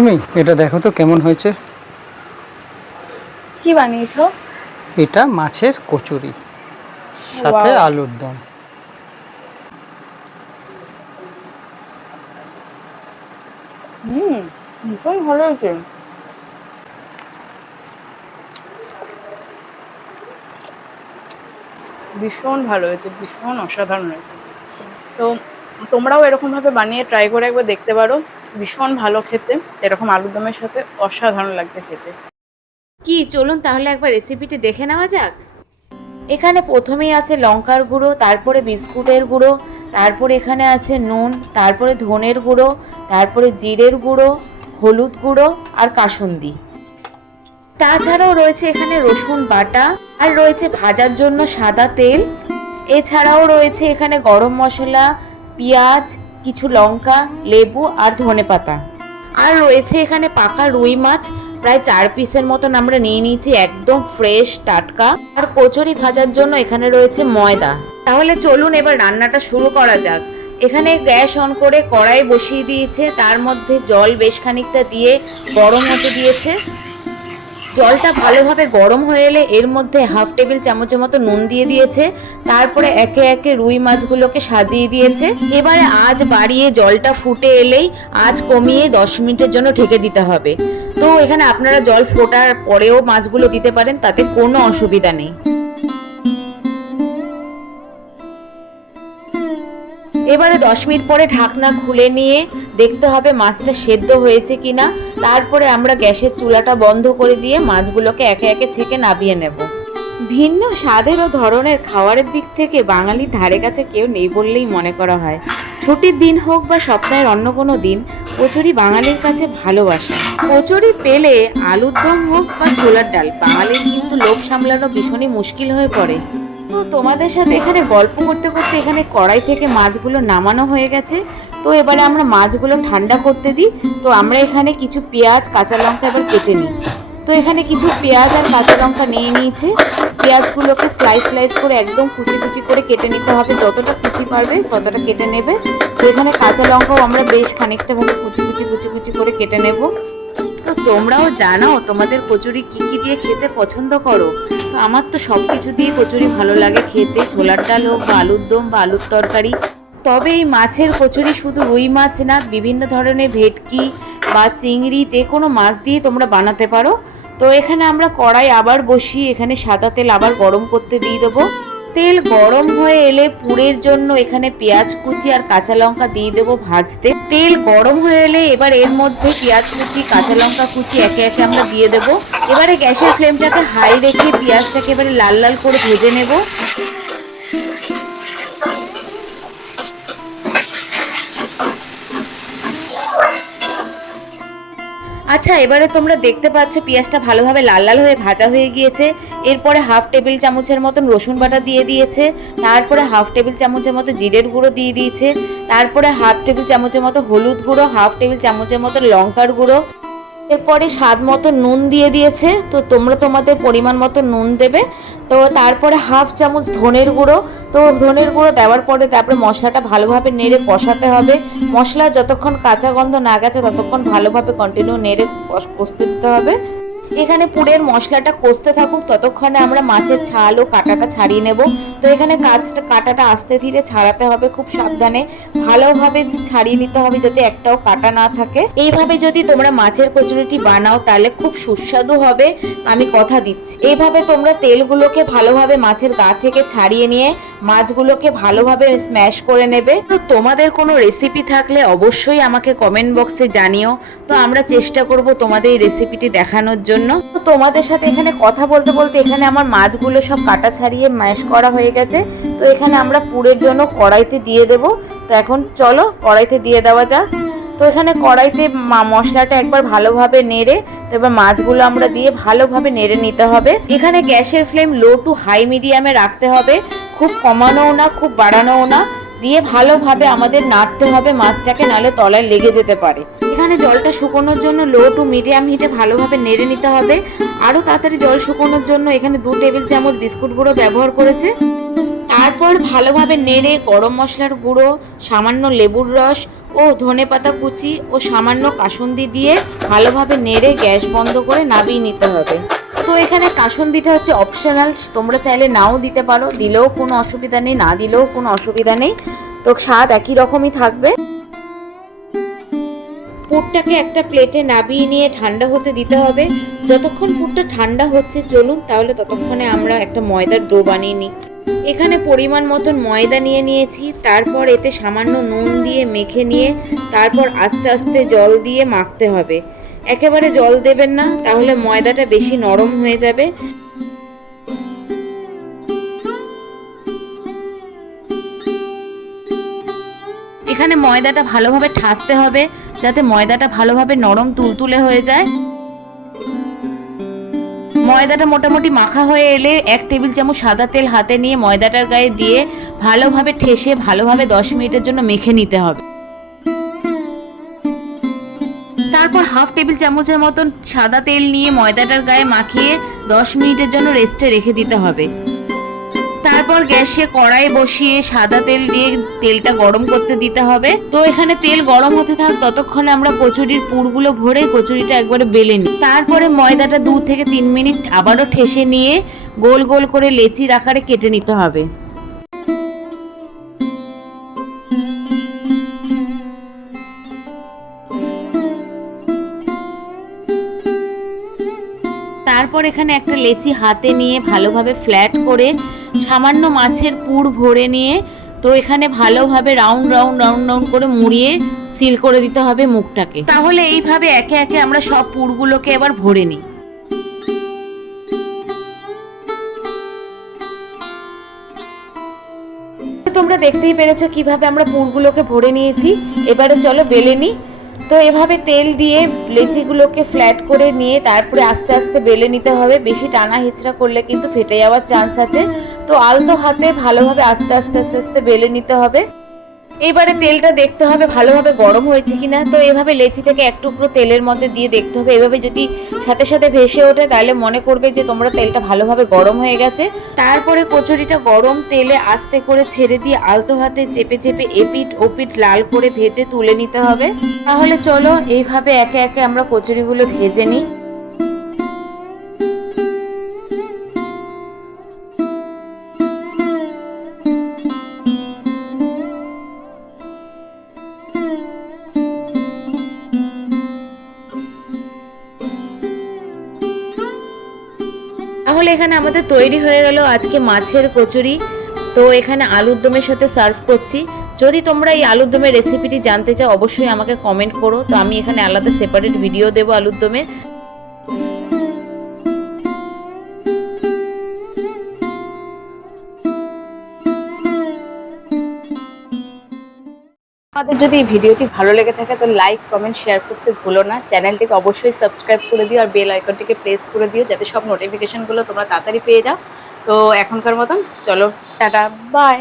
সুমি, এটা দেখো তো কেমন হয়েছে। কি বানিয়েছো? এটা মাছের কচুরি সাথে ওয়াও, আলুর দম। হুম, ভীষণ ভালো হয়েছে। ভীষণ ভালো হয়েছে, ভীষণ অসাধারণ হয়েছে। তো তোমরাও এরকম ভাবে বানিয়ে ট্রাই করে একবার দেখতে পারো। ভীষণ ভালো খেতে, এরকম আলুর দমের সাথে অসাধারণ লাগছে খেতে। কি চলুন তাহলে একবার রেসিপিটি দেখে নেওয়া যাক। এখানে প্রথমেই আছে লঙ্কার গুঁড়ো, তারপরে বিস্কুটের গুঁড়ো, তারপরে এখানে আছে নুন, তারপরে ধনের গুঁড়ো, তারপরে জিরের গুঁড়ো, হলুদ গুঁড়ো আর কাসুন্দি। তাছাড়াও রয়েছে এখানে রসুন বাটা, আর রয়েছে ভাজার জন্য সাদা তেল। এছাড়াও রয়েছে এখানে গরম মশলা, পেঁয়াজ, কিছু লঙ্কা, লেবু আর ধনেপাতা। আর রয়েছে এখানে পাকা রুই মাছ, প্রায় 4 পিসের মতন আমরা নিয়ে নিয়েছি, একদম ফ্রেশ টাটকা। আর কচুরি ভাজার জন্য এখানে রয়েছে ময়দা। তাহলে চলুন এবার রান্নাটা শুরু করা যাক। এখানে গ্যাস অন করে কড়াই বসিয়ে দিয়েছে, তার মধ্যে জল বেশ খানিকটা দিয়ে গরম হতে দিয়েছে। জলটা ভালোভাবে গরম হয়ে এলে এর মধ্যে হাফ টেবিল চামচের মতো নুন দিয়ে দিয়েছে। তারপরে একে একে রুই মাছগুলোকে সাজিয়ে দিয়েছে। এবারে আঁচ বাড়িয়ে জলটা ফুটে এলেই আঁচ কমিয়ে 10 মিনিটের জন্য ঢেকে দিতে হবে। তো এখানে আপনারা জল ফোটার পরেও মাছগুলো দিতে পারেন, তাতে কোনো অসুবিধা নেই। এবারে 10 মিনিট পরে ঢাকনা খুলে নিয়ে দেখতে হবে মাছটা সেদ্ধ হয়েছে কিনা। তারপরে আমরা গ্যাসের চুলাটা বন্ধ করে দিয়ে মাছগুলোকে একে একে ছেঁকে নামিয়ে নেব। ভিন্ন স্বাদের ও ধরনের খাবারের দিক থেকে বাঙালির ধারে কাছে কেউ নেই বললেই মনে করা হয়। ছুটির দিন হোক বা সপ্তাহের অন্য কোনো দিন, কচুরি বাঙালির কাছে ভালোবাসা। কচুরি পেলে আলুর দম হোক বা ছোলার ডাল, বাঙালির কিন্তু লোভ সামলানো ভীষণই মুশকিল হয়ে পড়ে। তো তোমাদের সাথে এখানে গল্প করতে করতে এখানে কড়াই থেকে মাছগুলো নামানো হয়ে গেছে। তো এবারে আমরা মাছগুলো ঠান্ডা করতে দিই। তো আমরা এখানে কিছু পেঁয়াজ, কাঁচা লঙ্কা এবার কেটে নিই। তো এখানে কিছু পেঁয়াজ আর কাঁচা লঙ্কা নিয়ে নিয়েছে। পেঁয়াজগুলোকে স্লাইস স্লাইস করে একদম কুচি কুচি করে কেটে নিতে হবে, যতটা কুচি পারবে ততটা কেটে নেবে। তো এখানে কাঁচা লঙ্কাও আমরা বেশ খানিকটা ভাবে কুচি কুচি কুচি কুচি করে কেটে নেব। তো তোমরাও জানাও তোমাদের কচুরি কি কি দিয়ে খেতে পছন্দ করো। তো আমার তো সব কিছু দিয়ে কচুরি ভালো লাগে খেতে, ছোলার ডাল হোক বা আলুর দম বা আলুর তরকারি। তবে এই মাছের কচুরি শুধু রুই মাছ না, বিভিন্ন ধরনের ভেটকি বা চিংড়ি, যে কোনো মাছ দিয়ে তোমরা বানাতে পারো। তো এখানে আমরা কড়াই আবার বসিয়ে এখানে সাদা তেল আবার গরম করতে দিয়ে দেবো। তেল গরম হয়ে এলে পুরের জন্য এখানে পেঁয়াজ কুচি আর কাঁচা লঙ্কা দিয়ে দেবো ভাজতে। তেল গরম হয়ে এলে এবার এর মধ্যে পেঁয়াজ কুচি, কাঁচা লঙ্কা কুচি একে একে আমরা দিয়ে দেবো। এবারে গ্যাসের ফ্লেমটাকে হাই রেখে পেঁয়াজটাকে এবারে লাল লাল করে ভেজে নেব। আচ্ছা, এবারে তোমরা দেখতে পাচ্ছ পেঁয়াজটা ভালোভাবে লাল লাল হয়ে ভাজা হয়ে গিয়েছে। এরপরে হাফ টেবিল চামচের মতন রসুন বাটা দিয়ে দিয়েছে। তারপরে হাফ টেবিল চামচের মতো জিরের গুঁড়ো দিয়ে দিয়েছে। তারপরে হাফ টেবিল চামচের মতো হলুদ গুঁড়ো, হাফ টেবিল চামচের মতো লঙ্কার গুঁড়ো। এরপরে স্বাদ মতো নুন দিয়ে দিয়েছে। তো তোমরা তোমাদের পরিমাণ মতো নুন দেবে। তো তারপরে হাফ চামচ ধনের গুঁড়ো। তো ধনের গুঁড়ো দেওয়ার পরে তারপরে মশলাটা ভালোভাবে নেড়ে কষাতে হবে। মশলা যতক্ষণ কাঁচা গন্ধ না গেছে ততক্ষণ ভালোভাবে কন্টিনিউ নেড়ে কষতে দিতে হবে। এখানে পুরের মশলাটা কষতে থাকুক, ততক্ষণে আমরা মাছের ছাল ও কাঁটাটা ছাড়িয়ে নেব। তো এখানে কাঁটাটা আস্তে ধীরে ছাড়াতে হবে, খুব সাবধানে ভালোভাবে ছাড়িয়ে নিতে হবে যাতে একটাও কাঁটা না থাকে। এইভাবে যদি তোমরা মাছের কচুরিটি বানাও তাহলে খুব সুস্বাদু হবে, আমি কথা দিচ্ছি। এইভাবে তোমরা তেলগুলোকে ভালোভাবে মাছের গা থেকে ছাড়িয়ে নিয়ে মাছগুলোকে ভালোভাবে স্ম্যাশ করে নেবে। তো তোমাদের কোনো রেসিপি থাকলে অবশ্যই আমাকে কমেন্ট বক্সে জানিও। তো আমরা চেষ্টা করব তোমাদের এই রেসিপিটি দেখানোর জন্য। তো তোমাদের সাথে এখানে কথা বলতে বলতে এখানে আমার মাছগুলো সব কাটা ছাড়িয়ে ম্যাশ করা হয়ে গেছে। তো এখানে আমরা পুরের জন্য কড়াইতে দিয়ে দেব। তো এখন চলো কড়াইতে দিয়ে দেওয়া যাক। তো এখানে কড়াইতে মশলাটা একবার ভালোভাবে নেড়ে, তো এবার মাছগুলো আমরা দিয়ে ভালোভাবে নেড়ে নিতে হবে। এখানে গ্যাসের ফ্লেম লো টু হাই মিডিয়ামে রাখতে হবে, খুব কমানোও না খুব বাড়ানোও না। দিয়ে ভালোভাবে আমাদের নাড়তে হবে মাছটাকে, নাহলে তলায় লেগে যেতে পারে। এখানে জলটা শুকোনোর জন্য লো টু মিডিয়াম হিটে ভালোভাবে নেড়ে নিতে হবে। আরও তাড়াতাড়ি জল শুকোনোর জন্য এখানে 2 টেবিল চামচ বিস্কুট গুঁড়ো ব্যবহার করেছে। তারপর ভালোভাবে নেড়ে গরম মশলার গুঁড়ো, সামান্য লেবুর রস ও ধনেপাতা কুচি ও সামান্য কাসুন্দি দিয়ে ভালোভাবে নেড়ে গ্যাস বন্ধ করে নামিয়ে নিতে হবে। তো এখানে কাসুন্দিটা হচ্ছে অপশনাল, তোমরা চাইলে নাও দিতে পারো, দিলেও কোনো অসুবিধা নেই, না দিলেও কোনো অসুবিধা নেই, তো স্বাদ একই রকমই থাকবে। পুরটাকে একটা প্লেটে নামিয়ে নিয়ে ঠান্ডা হতে দিতে হবে। যতক্ষণ পুরটা ঠান্ডা হচ্ছে চলুন, তাহলে ততক্ষণে আমরা একটা ময়দার ডো বানিয়ে নিই। এখানে পরিমাণ মতন ময়দা নিয়ে নিয়েছি, তারপর এতে সামান্য নুন দিয়ে মেখে নিয়ে তারপর আস্তে আস্তে জল দিয়ে মাখতে হবে। একেবারে জল দেবেন না, তাহলে ময়দাটা বেশি নরম হয়ে যাবে। এখানে ময়দাটা ভালোভাবে ঠাসতে হবে, যাতে ময়দাটা ভালোভাবে নরম তুলতুলে হয়ে যায়। ময়দাটা মোটামুটি মাখা হয়ে এলে 1 টেবিল চামচ সাদা তেল হাতে নিয়ে ময়দাটার গায়ে দিয়ে ভালোভাবে ঠেসে ভালোভাবে 10 মিনিটের জন্য মেখে নিতে হবে। তারপর 1/2 টেবিল চামচের মতন সাদা তেল নিয়ে ময়দাটার গায়ে মাখিয়ে 10 মিনিটের জন্য রেস্টে রেখে দিতে হবে। তারপর গ্যাসে কড়াই বসিয়ে সাদা তেল দিয়ে তেলটা গরম করতে দিতে হবে। তো এখানে তেল গরম হতে থাক, ততক্ষণে আমরা কচুরির পুরগুলো ভরে কচুরিটা একবারে বেলে নিই। তারপরে ময়দাটা 2 থেকে 3 মিনিট আবারও ঠেসে নিয়ে গোল গোল করে লেচির আকারে কেটে নিতে হবে। তারপর এখানে একটা লেচি হাতে নিয়ে ভালোভাবে ফ্ল্যাট করে সামান্য মাছের পুর ভরে নিয়ে তো এখানে ভালোভাবে রাউন্ড রাউন্ড রাউন্ড রাউন্ড করে মুড়িয়ে সিল করে দিতে হবে মুখটাকে। তাহলে এইভাবে একে একে আমরা সব পুরগুলোকে এবার ভরে নিই। তোমরা দেখতেই পেরেছো কিভাবে আমরা পুরগুলোকে ভরে নিয়েছি। এবারে চলো বেলে নিই। তো এভাবে তেল দিয়ে লেচিগুলোকে ফ্ল্যাট করে নিয়ে তারপরে আস্তে আস্তে বেলে নিতে হবে। বেশি টানা হিচড়া করলে কিন্তু ফেটে যাওয়ার চান্স আছে, তো আলতো হাতে ভালোভাবে আস্তে আস্তে আস্তে আস্তে বেলে নিতে হবে। এবারে তেলটা দেখতে হবে ভালোভাবে গরম হয়েছে কিনা। তো এভাবে লেচি থেকে এক টুকরো তেলের মধ্যে দিয়ে দেখতে হবে। এভাবে যদি সাথে সাথে ভেসে ওঠে তাহলে মনে করবে যে তোমরা তেলটা ভালোভাবে গরম হয়ে গেছে। তারপরে কচুরিটা গরম তেলে আস্তে করে ছেড়ে দিয়ে আলতো হাতে চেপে চেপে এপিট ওপিট লাল করে ভেজে তুলে নিতে হবে। তাহলে চলো এইভাবে একে একে আমরা কচুরিগুলো ভেজে নিই। তাহলে এখানে আমাদের তৈরি হয়ে গেল আজকে মাছের কচুরি। তো এখানে আলুর দমের সাথে সার্ভ করছি। যদি তোমরা এই আলুর দমের রেসিপিটি জানতে চাও অবশ্যই আমাকে কমেন্ট করো, তো আমি এখানে আলাদা সেপারেট ভিডিও দেবো আলুর দমের। আমাদের যদি এই ভিডিওটি ভালো লেগে থাকে তো লাইক কমেন্ট শেয়ার করতে ভুলো না। চ্যানেলটিকে অবশ্যই সাবস্ক্রাইব করে দিও আর বেল আইকনটিকে প্রেস করে দিও, যাতে সব নোটিফিকেশনগুলো তোমরা তাড়াতাড়ি পেয়ে যাও। তো এখনকার মতন চলো টাটা বাই।